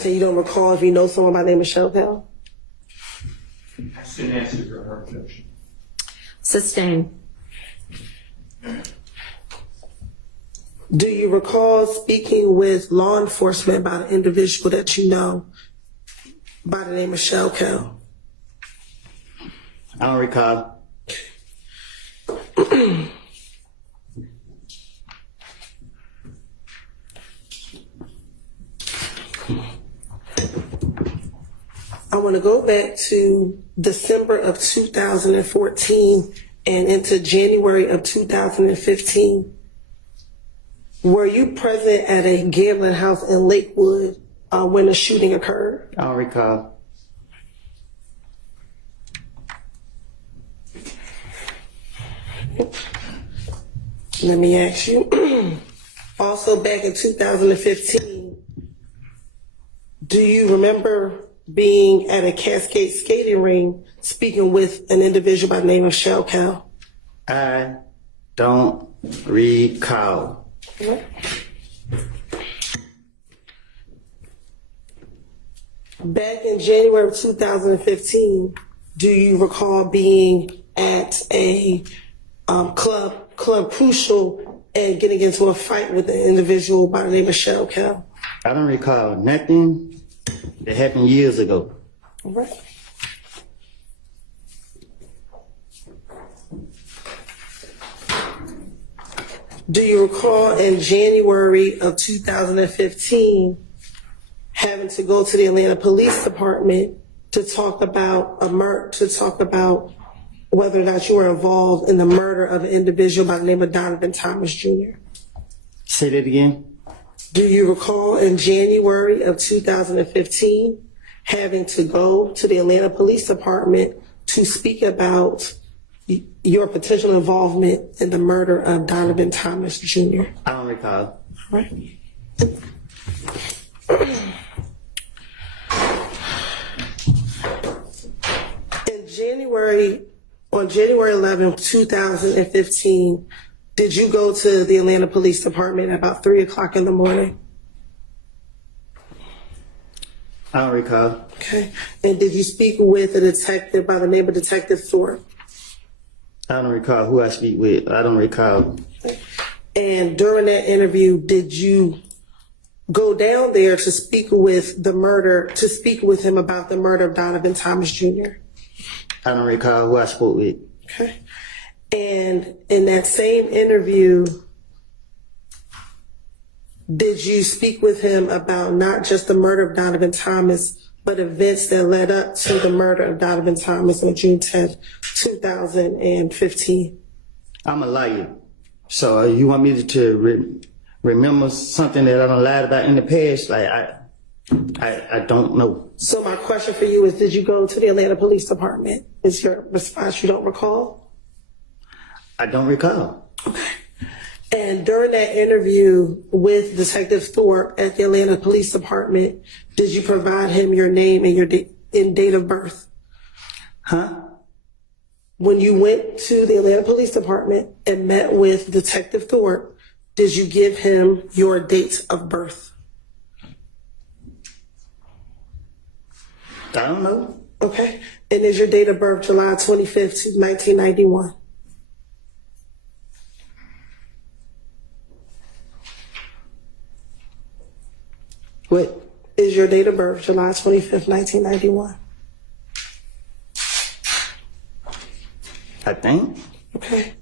So you don't recall if you know someone by the name of Shelkel? That's an answer to her objection. Sustain. Do you recall speaking with law enforcement about an individual that you know by the name of Shelkel? I don't recall. I want to go back to December of 2014 and into January of 2015. Were you present at a gambling house in Lakewood when the shooting occurred? I don't recall. Let me ask you. Also, back in 2015, do you remember being at a Cascade skating ring speaking with an individual by the name of Shelkel? I don't recall. Back in January of 2015, do you recall being at a Club Crucial and getting into a fight with an individual by the name of Shelkel? I don't recall nothing that happened years ago. All right. Do you recall in January of 2015 having to go to the Atlanta Police Department to talk about whether or not you were involved in the murder of an individual by the name of Donovan Thomas Jr.? Say that again. Do you recall in January of 2015 having to go to the Atlanta Police Department to speak about your potential involvement in the murder of Donovan Thomas Jr.? I don't recall. All right. On January 11, 2015, did you go to the Atlanta Police Department at about 3 o'clock in the morning? I don't recall. Okay. And did you speak with a detective by the name of Detective Thorpe? I don't recall who I speak with. I don't recall. And during that interview, did you go down there to speak with him about the murder of Donovan Thomas Jr.? I don't recall who I spoke with. Okay. And in that same interview, did you speak with him about not just the murder of Donovan Thomas, but events that led up to the murder of Donovan Thomas on June 10th, 2015? I'm a liar. So you want me to remember something that I done lied about in the past? Like, I don't know. So my question for you is, did you go to the Atlanta Police Department? Is your response you don't recall? I don't recall. And during that interview with Detective Thorpe at the Atlanta Police Department, did you provide him your name and your date of birth? Huh? When you went to the Atlanta Police Department and met with Detective Thorpe, did you give him your date of birth? I don't know. Okay. And is your date of birth July 25th, 1991? What? Is your date of birth July 25th, 1991? I think. Okay.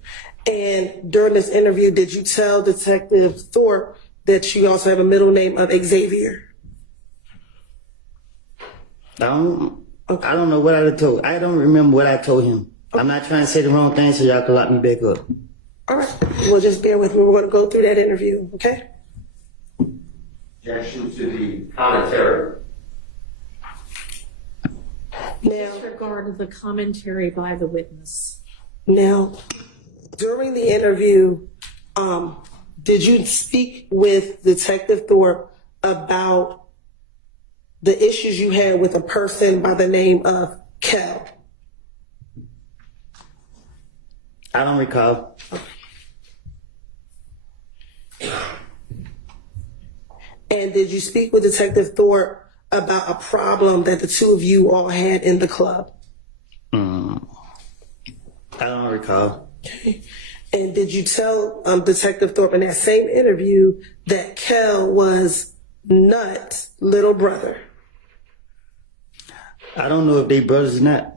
And during this interview, did you tell Detective Thorpe that you also have a middle name of Xavier? I don't know what I told. I don't remember what I told him. Okay. I'm not trying to say the wrong thing so y'all can lock me back up. All right. Well, just bear with me. We're going to go through that interview, okay? Objection to the commentary. Now, Disregard the commentary by the witness. Now, during the interview, did you speak with Detective Thorpe about the issues you had with a person by the name of Kel? I don't recall. And did you speak with Detective Thorpe about a problem that the two of you all had in the club? I don't recall. Okay. And did you tell Detective Thorpe in that same interview that Kel was Nut's little brother? I don't know if they brothers or not.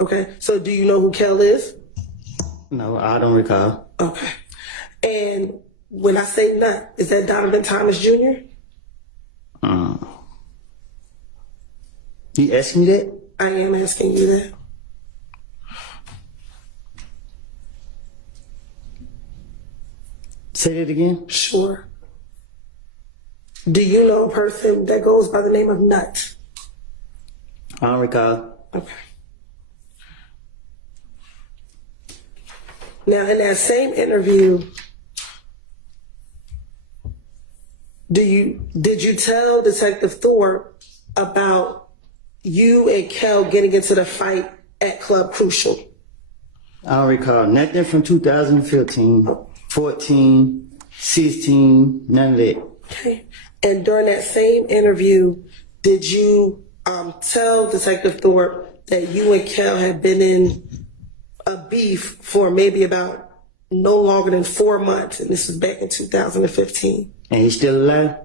Okay. So do you know who Kel is? No, I don't recall. Okay. And when I say Nut, is that Donovan Thomas Jr.? You asking me that? I am asking you that. Say that again? Sure. Do you know a person that goes by the name of Nut? I don't recall. Okay. Now, in that same interview, did you tell Detective Thorpe about you and Kel getting into the fight at Club Crucial? I don't recall nothing from 2015, 14, 16, none of that. Okay. And during that same interview, did you tell Detective Thorpe that you and Kel had been in a beef for maybe about no longer than 4 months, and this was back in 2015? And he's still alive?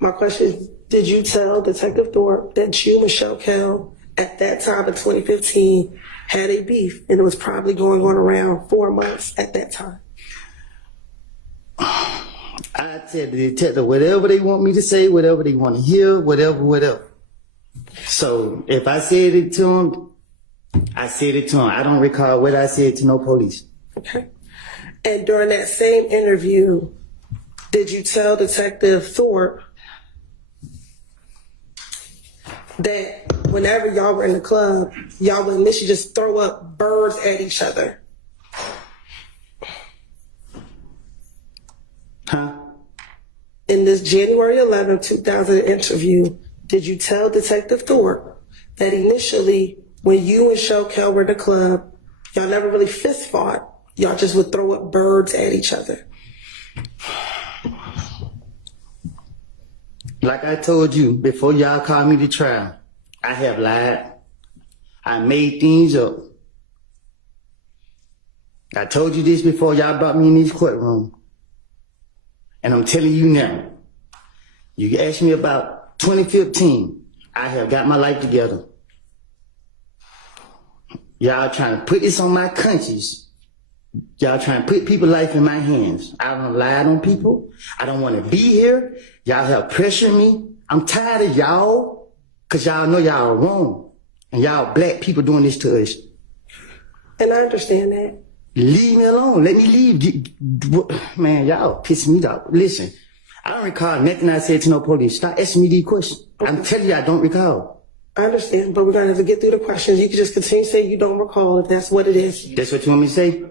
My question is, did you tell Detective Thorpe that you, Michelle Kel, at that time in 2015, had a beef, and it was probably going on around 4 months at that time? I tell the detective whatever they want me to say, whatever they want to hear, whatever. So if I said it to him, I said it to him. I don't recall what I said to no police. Okay. And during that same interview, did you tell Detective Thorpe that whenever y'all were in the club, y'all would initially just throw up birds at each other? Huh? In this January 11, 2000 interview, did you tell Detective Thorpe that initially, when you and Shokel were in the club, y'all never really fist fought? Y'all just would throw up birds at each other? Like I told you, before y'all called me to trial, I have lied. I made things up. I told you this before y'all brought me in this courtroom. And I'm telling you now, you asked me about 2015, I have got my life together. Y'all trying to put this on my conscience. Y'all trying to put people's life in my hands. I don't lie on people. I don't want to be here. Y'all have pressured me. I'm tired of y'all, because y'all know y'all are wrong. And y'all black people doing this to us. And I understand that. Leave me alone. Let me leave. Man, y'all pissing me off. Listen, I don't recall nothing I said to no police. Stop asking me these questions. I'm telling you, I don't recall. I understand, but we're going to have to get through the questions. You can just continue to say you don't recall if that's what it is. That's what you want me to say?